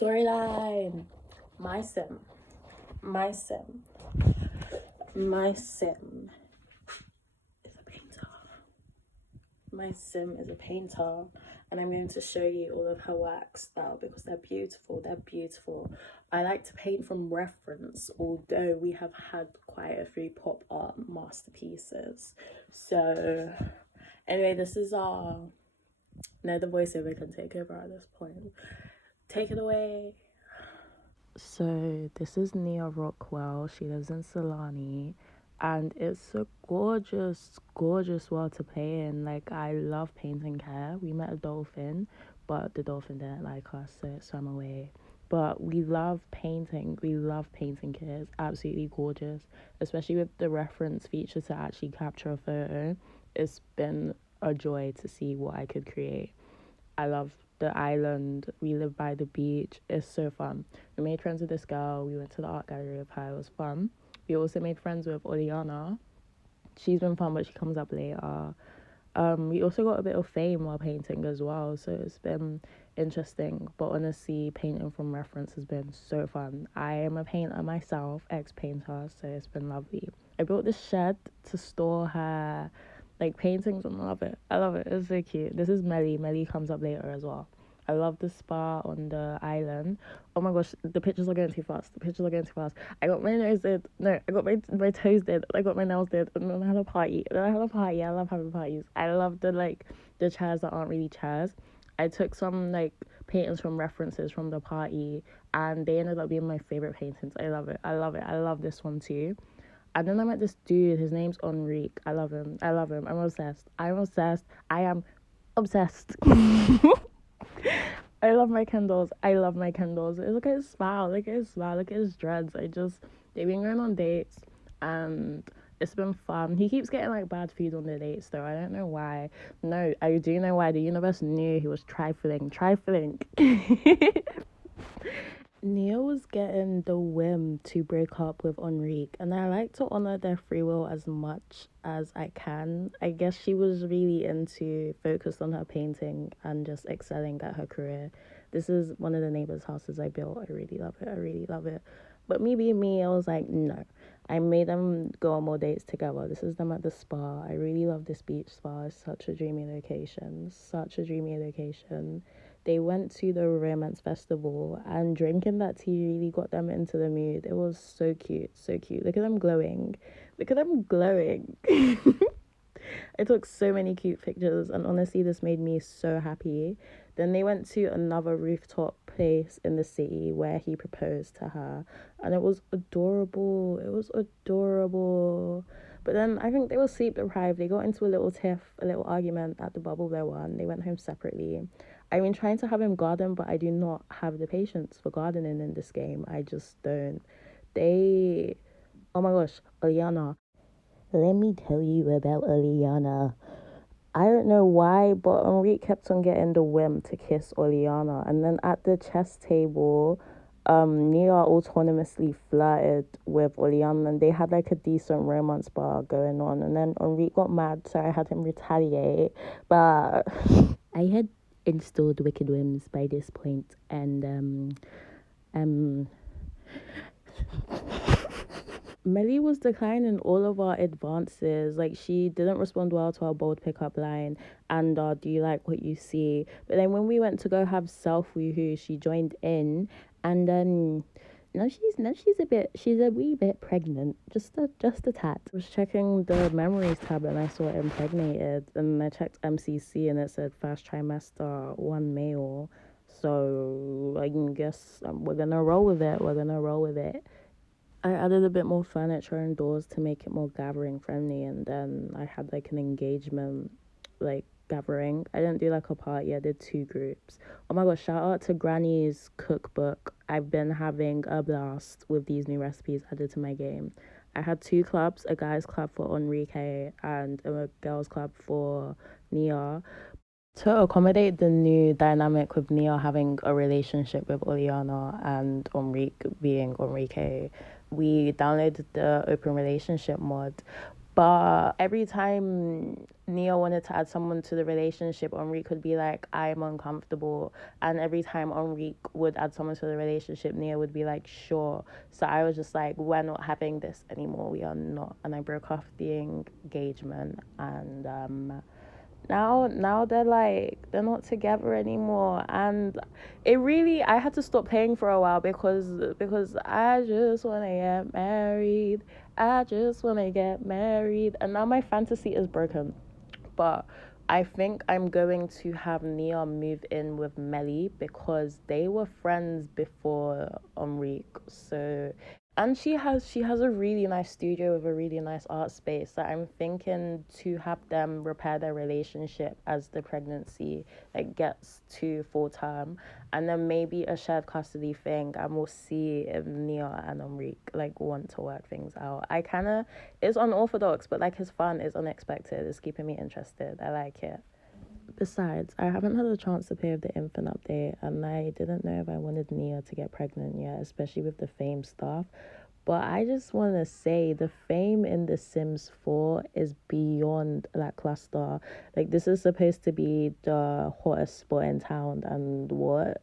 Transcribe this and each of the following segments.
Storyline. My sim. My sim. My sim is a painter. My sim is a painter, and I'm going to show you all of her works now because they're beautiful. They're beautiful. I like to paint from reference, although we have had quite a few pop art masterpieces. So, anyway, this is our. No, the voiceover can take over at this point. Take it away. So this is Nia Rockwell. She lives in Solani, and it's a gorgeous, gorgeous world to play in. Like, I love painting hair. We met a dolphin, but the dolphin didn't like us, so it swam away. But we love painting. We love painting here. It's absolutely gorgeous, especially with the reference feature to actually capture a photo. It's been a joy to see what I could create. I love the island. We live by the beach. It's so fun. We made friends with this girl. We went to the art gallery with her. It was fun. We also made friends with Oliana. She's been fun, but she comes up later. We also got a bit of fame while painting as well, so it's been interesting. But honestly, painting from reference has been so fun. I am a painter myself, ex-painter, so it's been lovely. I built this shed to store her like paintings, and I love it. I love it. It's so cute. This is Melly. Melly comes up later as well. I love the spa on the island. Oh my gosh, the pictures are going too fast. The pictures are going too fast. I got my nose did. No, I got my toes did. I got my nails did. And then I had a party. I love having parties. I love the chairs that aren't really chairs. I took some like paintings from references from the party, and they ended up being my favorite paintings. I love it. I love it. I love this one too. And then I met this dude. His name's Enrique. I love him. I love him. I'm obsessed. I'm obsessed. I am obsessed. I love my Kendalls. I love my Kendalls. Look at his smile. Look at his smile. Look at his dreads. They've been going on dates, and it's been fun. He keeps getting like bad food on the dates though. I don't know why. No, I do know why. The universe knew he was trifling. Trifling. Neil was getting the whim to break up with Enrique, and I like to honor their free will as much as I can. I guess she was really into focused on her painting and just excelling at her career. This is one of the neighbors' houses I built. I really love it. I really love it. But me being me, I was like, no. I made them go on more dates together. This is them at the spa. I really love this beach spa. It's such a dreamy location. Such a dreamy location. They went to the Romance Festival, and drinking that tea really got them into the mood. It was so cute, so cute. Look at them glowing. Look at them glowing. I took so many cute pictures, and honestly, this made me so happy. Then they went to another rooftop place in the city where he proposed to her, and it was adorable. It was adorable. But then I think they were sleep deprived. They got into a little tiff, a little argument at the Bubble Bear one. They went home separately. I've been trying to have him garden, but I do not have the patience for gardening in this game. I just don't. They, oh my gosh, Eliana. Let me tell you about Eliana. I don't know why, but Enrique kept on getting the whim to kiss Oliana. And then at the chess table, Nia autonomously flirted with Oliana, and they had like a decent romance bar going on. And then Enrique got mad, so I had him retaliate. But I had installed Wicked Whims by this point, and Melly was declining all of our advances. Like, she didn't respond well to our bold pickup line and do you like what you see? But then when we went to go have self woohoo, she joined in, and then she's a wee bit pregnant, just a tad. I was checking the memories tab and I saw impregnated, and I checked MCC and it said first trimester, one male. So I guess we're gonna roll with it. We're gonna roll with it. I added a bit more furniture indoors to make it more gathering friendly, and then I had like an engagement like gathering. I didn't do like a party, I did two groups. Oh my gosh, shout out to Granny's cookbook. I've been having a blast with these new recipes added to my game. I had two clubs, a guys club for Enrique and a girls club for Nia, to accommodate the new dynamic with Nia having a relationship with Oliana and Enrique being Enrique. We downloaded the open relationship mod, But every time Nia wanted to add someone to the relationship, Enrique would be like, I'm uncomfortable. And every time Enrique would add someone to the relationship, Nia would be like, sure. So I was just like, we're not having this anymore. We are not. And I broke off the engagement. And now they're not together anymore. And I had to stop playing for a while because I just want to get married. I just want to get married. And now my fantasy is broken. But I think I'm going to have Nia move in with Melly because they were friends before Enrique. So, and she has a really nice studio with a really nice art space. So I'm thinking to have them repair their relationship as the pregnancy gets to full term, and then maybe a shared custody thing, and we'll see if Nia and Enrique want to work things out. It's unorthodox, but it's fun, it's unexpected, it's keeping me interested. I like it. Besides, I haven't had a chance to play with the infant update, and I didn't know if I wanted Nia to get pregnant yet, especially with the fame stuff. But I just want to say the fame in The Sims 4 is beyond lackluster. This is supposed to be the hottest spot in town, and what?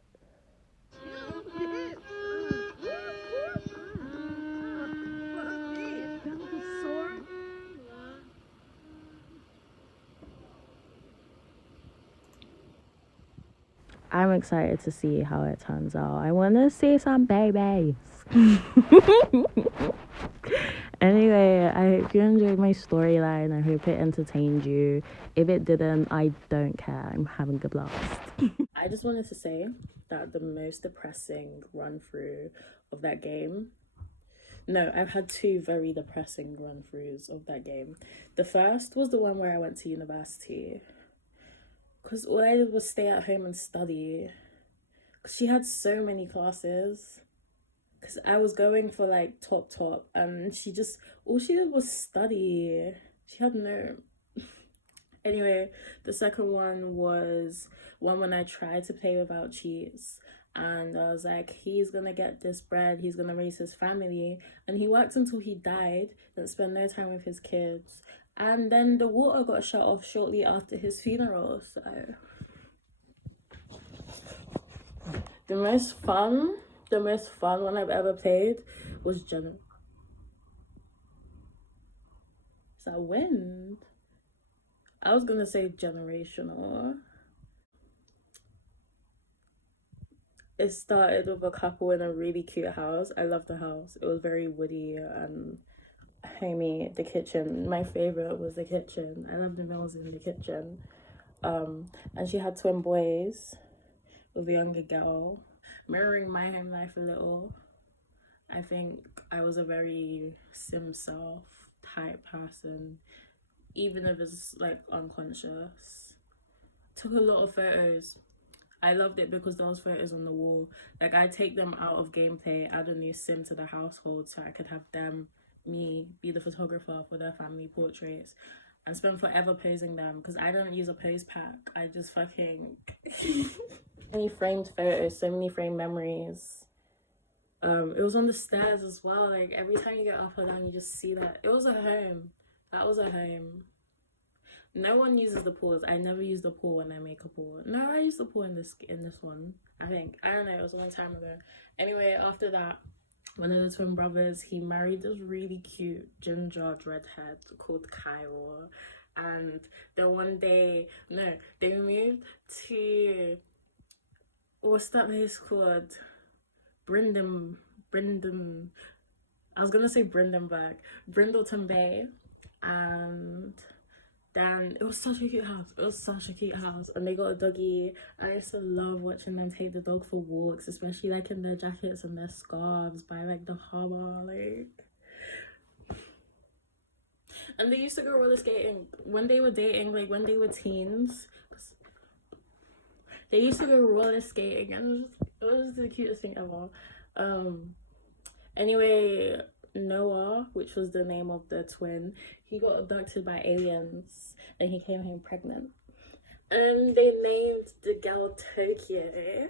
I'm excited to see how it turns out. I want to see some babies. Anyway, I hope you enjoyed my storyline. I hope it entertained you. If it didn't, I don't care. I'm having a blast. I just wanted to say that the most depressing run through of that game. No, I've had two very depressing run throughs of that game. The first was the one where I went to university. Because all I did was stay at home and study. Because she had so many classes. Because I was going for top. And all she did was study. She had no... Anyway, the second one was one when I tried to play without cheats. And I was like, he's gonna get this bread, he's gonna raise his family. And he worked until he died, and spent no time with his kids. And then the water got shut off shortly after his funeral. So the most fun one I've ever played was Jenna. Is that wind? I was gonna say generational. It started with a couple in a really cute house. I love the house. It was very woody and homey. The kitchen, my favorite was the kitchen. I love the meals in the kitchen. And she had twin boys with a younger girl, mirroring my home life a little. I think I was a very sim self type person, even if it's unconscious. Took a lot of photos. I loved it because those photos on the wall, I take them out of gameplay, add a new sim to the household so I could have me be the photographer for their family portraits and spend forever posing them, because I don't use a pose pack. I just fucking many framed photos, so many framed memories. It was on the stairs as well. Every time you get up or down, you just see that. It was a home. That was a home. No one uses the pause. I never use the pool when I make a pool. No, I use the pool in this one. I think. I don't know. It was a long time ago. Anyway, after that, one of the twin brothers, he married this really cute ginger redhead called Kyle. And then one day, they moved to, what's that place called? Brendan. I was gonna say Brindenburg. Brindleton Bay. And then it was such a cute house. And they got a doggy. I used to love watching them take the dog for walks, especially in their jackets and their scarves by the harbor. And they used to go roller skating when they were dating, when they were teens. They used to go roller skating, and it was the cutest thing ever. Anyway, Noah, which was the name of the twin, he got abducted by aliens and he came home pregnant. And they named the girl Tokyo.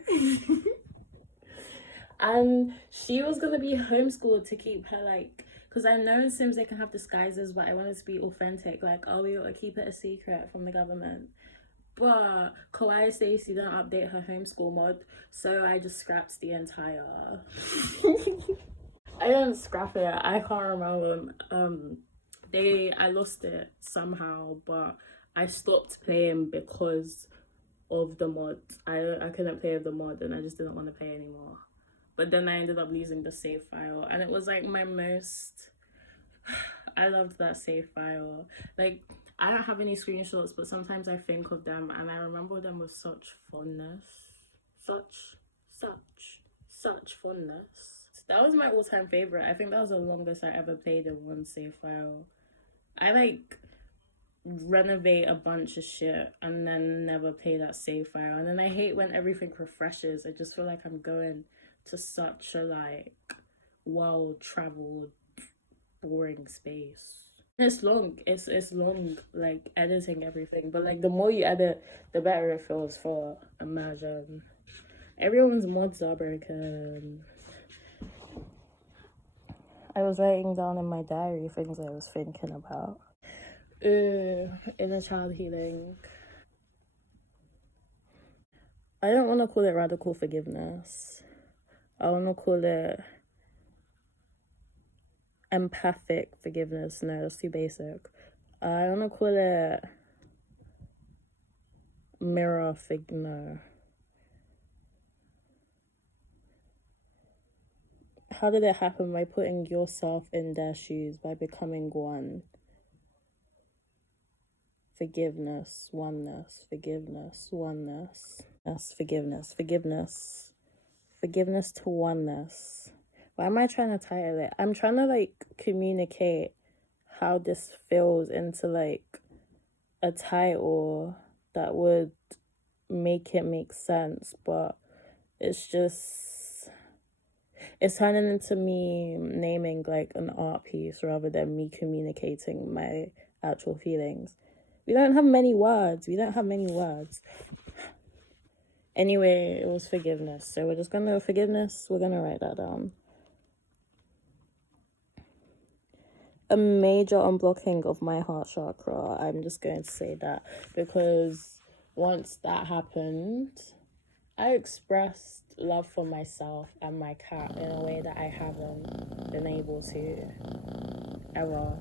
And she was gonna be homeschooled to keep her Because I know in Sims they can have disguises, but I want it to be authentic. Like, oh, we gotta keep it a secret from the government. But Kawaii Stacy didn't update her homeschool mod, so I just scrapped the entire. I didn't scrap it. I can't remember. I lost it somehow, but I stopped playing because of the mod. I couldn't play with the mod, and I just didn't want to play anymore. But then I ended up losing the save file, and it was like my most. I loved that save file. Like, I don't have any screenshots, but sometimes I think of them and I remember them with such fondness. Such fondness. That was my all-time favorite. I think that was the longest I ever played in one save file. I like renovate a bunch of shit and then never play that save file. And then I hate when everything refreshes. I just feel like I'm going to such a like well-traveled boring space. It's long. It's long, like editing everything. But like the more you edit, the better it feels for Imagine. Everyone's mods are broken. I was writing down in my diary things I was thinking about. Inner child healing. I don't want to call it radical forgiveness. I want to call it empathic forgiveness. No, that's too basic. I want to call it no. How did it happen? By putting yourself in their shoes, by becoming one. Forgiveness, oneness, forgiveness, oneness. Yes, forgiveness to oneness. Why am I trying to title it? I'm trying to like communicate how this feels into like a title that would make it make sense, but it's turning into me naming like an art piece rather than me communicating my actual feelings. We don't have many words. Anyway, it was forgiveness. So we're just gonna we're gonna write that down. A major unblocking of my heart chakra. I'm just going to say that because once that happened, I expressed love for myself and my cat in a way that I haven't been able to ever.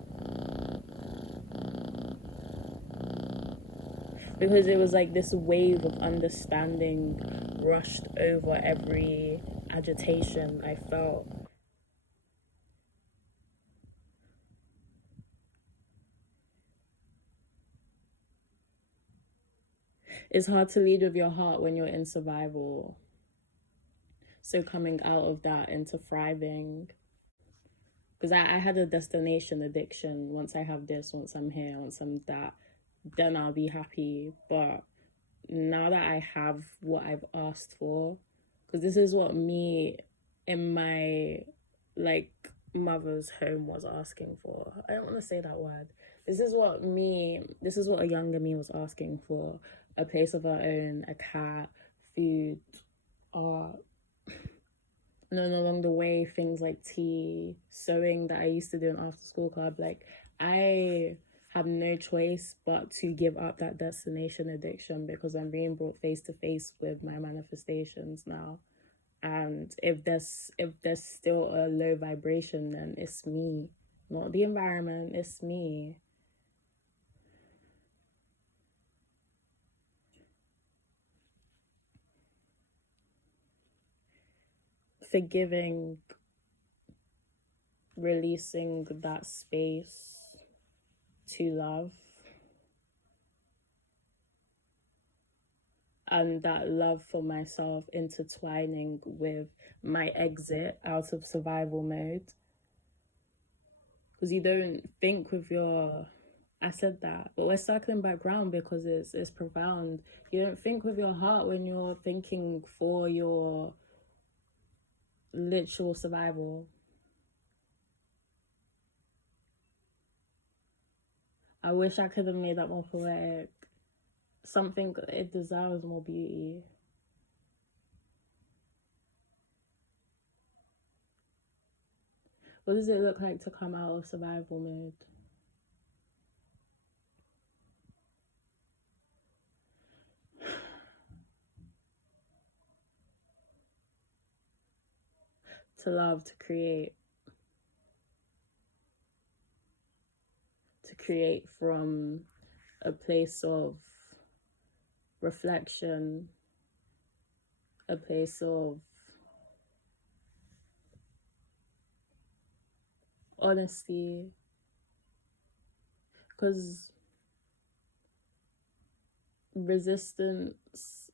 Because it was like this wave of understanding rushed over every agitation I felt. It's hard to lead with your heart when you're in survival. So coming out of that into thriving. Because I had a destination addiction. Once I have this, once I'm here, once I'm that, then I'll be happy. But now that I have what I've asked for, because this is what me in my like mother's home was asking for. I don't want to say that word. This is what a younger me was asking for. A place of our own, a cat, food, art. And then along the way, things like tea, sewing that I used to do in after school club. Like, I have no choice but to give up that destination addiction because I'm being brought face to face with my manifestations now. And if there's still a low vibration, then it's me, not the environment, it's me. Forgiving, releasing that space to love, and that love for myself intertwining with my exit out of survival mode. Because you don't think with your, I said that, but we're circling back around because it's profound. You don't think with your heart when you're thinking for your literal survival. I wish I could have made that more poetic. Something, it deserves more beauty. What does it look like to come out of survival mode? To love, to create from a place of reflection, a place of honesty, because resistance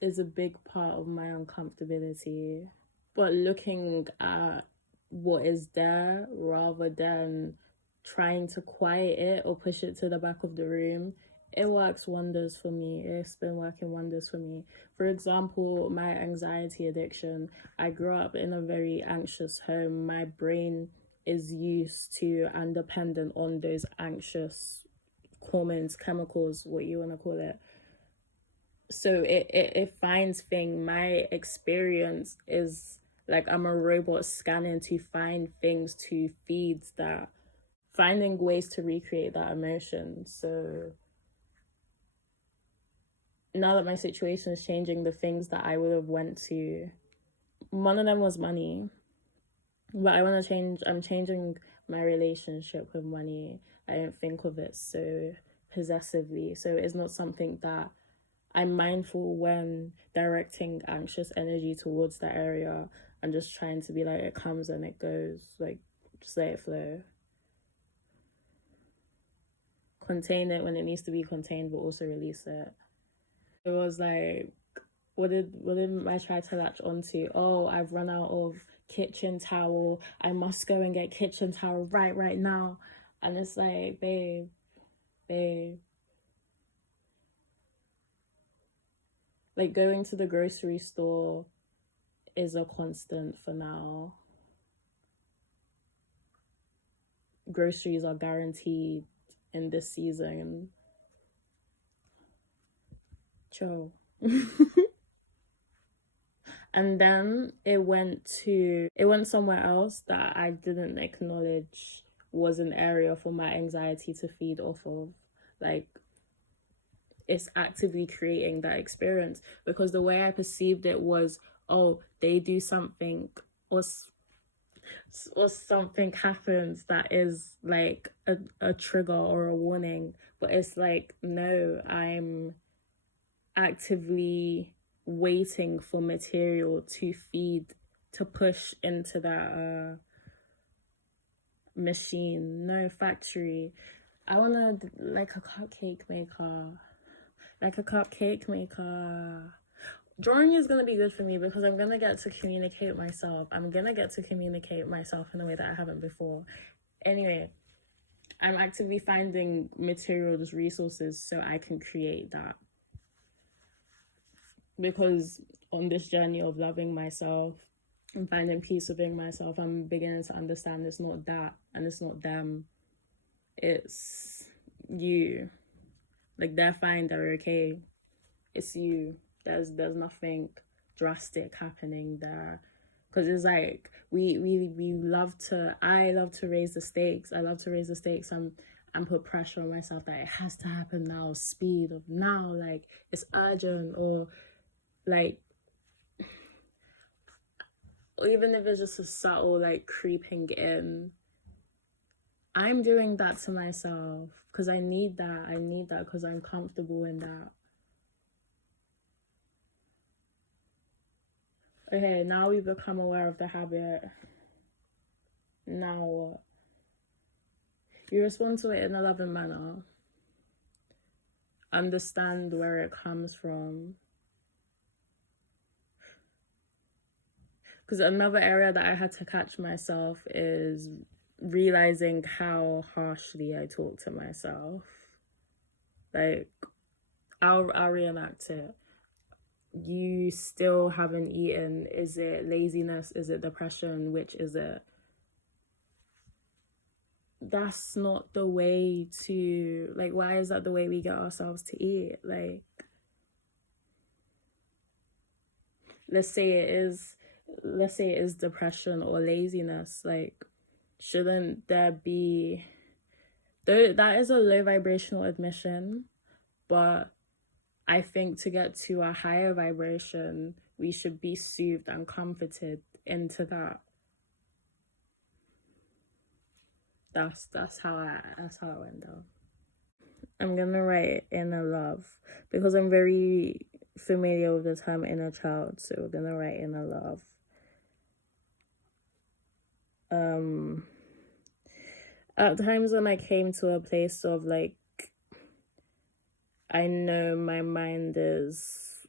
is a big part of my uncomfortability. But looking at what is there rather than trying to quiet it or push it to the back of the room, it works wonders for me. It's been working wonders for me. For example, my anxiety addiction. I grew up in a very anxious home. My brain is used to and dependent on those anxious hormones, chemicals, what you want to call it. So it finds things. My experience is like I'm a robot scanning to find things to feed that, finding ways to recreate that emotion. So now that my situation is changing, the things that I would have went to, one of them was money. But I want to change. I'm changing my relationship with money. I don't think of it so possessively. So it's not something that I'm mindful when directing anxious energy towards that area, and just trying to be like, it comes and it goes, like just let it flow. Contain it when it needs to be contained, but also release it. It was like, what did I try to latch onto? Oh, I've run out of kitchen towel. I must go and get kitchen towel right now. And it's like, babe. Like going to the grocery store is a constant for now. Groceries are guaranteed in this season. Chill. And then it went somewhere else that I didn't acknowledge was an area for my anxiety to feed off of. Like, it's actively creating that experience, because the way I perceived it was, oh, they do something or something happens that is like a trigger or a warning. But it's like, no, I'm actively waiting for material to feed, to push into that machine. No, factory. I want to like a cupcake maker. Drawing is going to be good for me because I'm going to get to communicate myself. I'm going to get to communicate myself in a way that I haven't before. Anyway, I'm actively finding materials, resources, so I can create that. Because on this journey of loving myself and finding peace within myself, I'm beginning to understand it's not that and it's not them. It's you. Like, they're fine, they're okay. It's you. There's nothing drastic happening there. Because it's like I love to raise the stakes. I love to raise the stakes and put pressure on myself that it has to happen now, speed of now, like it's urgent, or like, or even if it's just a subtle like creeping in. I'm doing that to myself because I need that because I'm comfortable in that. Okay, now we become aware of the habit. Now what? You respond to it in a loving manner. Understand where it comes from. Because another area that I had to catch myself is realizing how harshly I talk to myself. Like, I'll reenact it. You still haven't eaten. Is it laziness? Is it depression? Which is it? That's not the way to, like, why is that the way we get ourselves to eat? Like, let's say it is depression or laziness. Like, Shouldn't there be, though that is a low vibrational admission, but I think to get to a higher vibration, we should be soothed and comforted into that. That's how I went down. I'm gonna write inner love because I'm very familiar with the term inner child, so we're gonna write inner love. At times when I came to a place of like, I know my mind is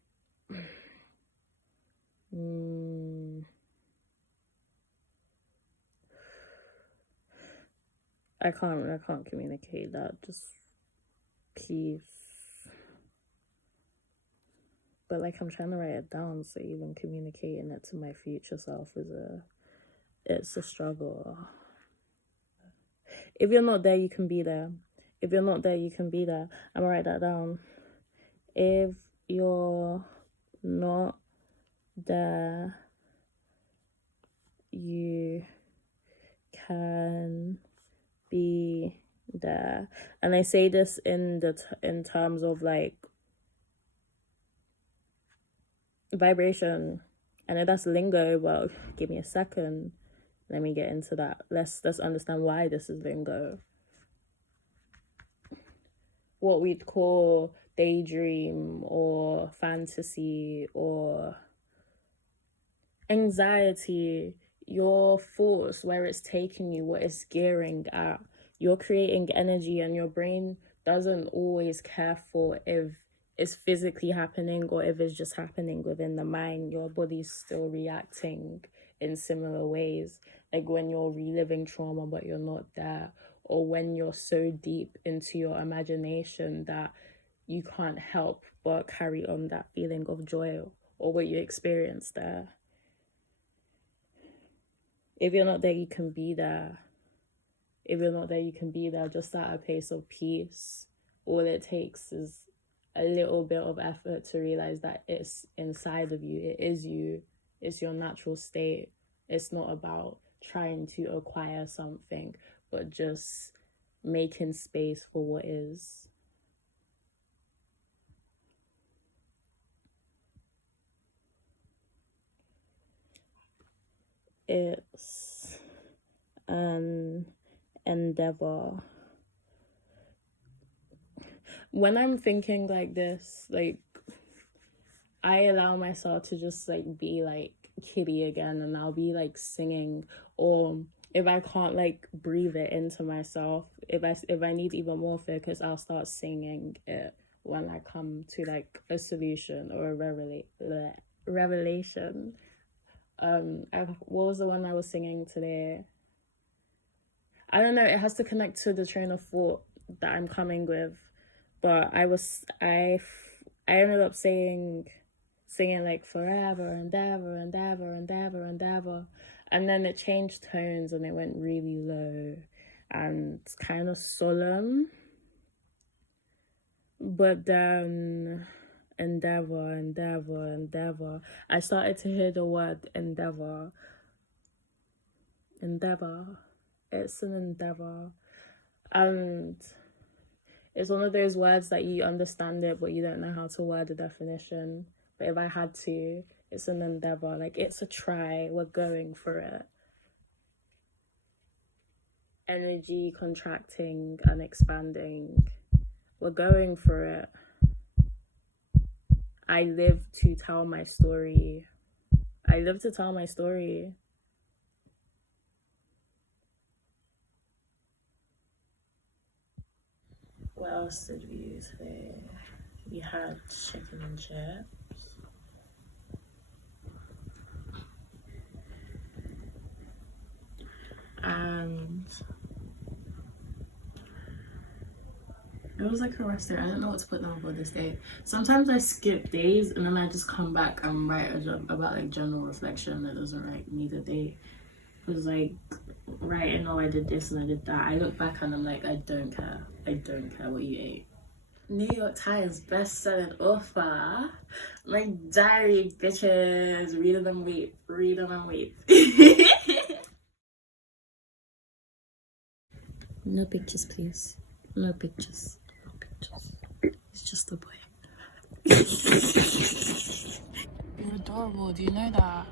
I can't communicate that, just peace. But like, I'm trying to write it down, so even communicating it to my future self it's a struggle. If you're not there, you can be there. If you're not there, you can be there. I'm gonna write that down. If you're not there, you can be there. And I say this in terms of like vibration. I know that's lingo, but give me a second. Let me get into that. Let's understand why this is lingo. What we'd call daydream or fantasy or anxiety, your thoughts, where it's taking you, what it's gearing at. You're creating energy, and your brain doesn't always care for if it's physically happening or if it's just happening within the mind. Your body's still reacting in similar ways, like when you're reliving trauma but you're not there, or when you're so deep into your imagination that you can't help but carry on that feeling of joy or what you experienced there. If you're not there, you can be there. If you're not there, you can be there just at a place of peace. All it takes is a little bit of effort to realize that it's inside of you. It is you. It's your natural state. It's not about trying to acquire something, but just making space for what is. It's an endeavor. When I'm thinking like this, like, I allow myself to just like be like Kitty again, and I'll be like singing, or if I can't like breathe it into myself, if I need even more focus, I'll start singing it when I come to like a solution or a revelation. What was the one I was singing today? I don't know, it has to connect to the train of thought that I'm coming with, but I ended up singing like forever and ever and ever and ever and ever, and then it changed tones and it went really low and kind of solemn, but then endeavor, I started to hear the word endeavor. It's an endeavor, and it's one of those words that you understand it but you don't know how to word the definition. But if I had to, it's an endeavor. Like, it's a try. We're going for it. Energy contracting and expanding. We're going for it. I live to tell my story. What else did we do today? We had chicken and chips. And it was like a rest day. I don't know what to put down for this day. Sometimes I skip days and then I just come back and write about like general reflection that doesn't like need a day. Because like, right, I did this and I did that. I look back and I'm like, I don't care what you ate. New York Times best-selling author. My diary, bitches. Read them and weep. No pictures, please. No pictures. No pictures. It's just a boy. You're adorable. Do you know that?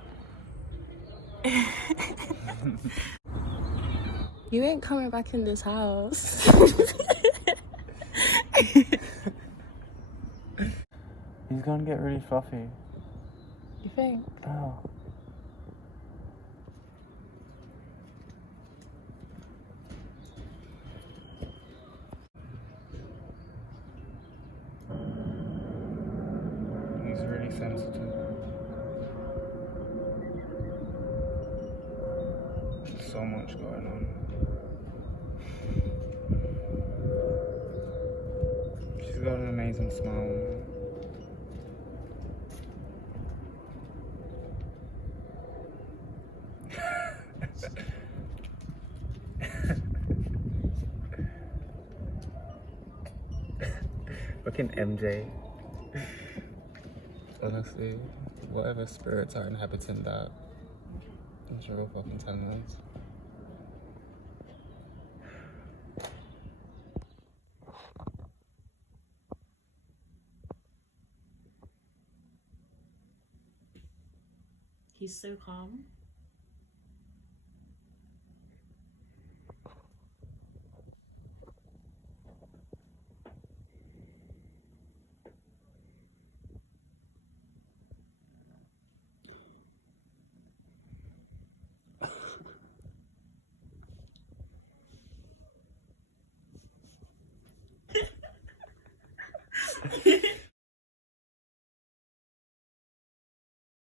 You ain't coming back in this house. He's gonna get really fluffy. You think? Oh. He's really sensitive. So much going on. She's got an amazing smile. Fucking MJ. Honestly, whatever spirits are inhabiting that, I'm sure we'll fucking telling us. He's so calm.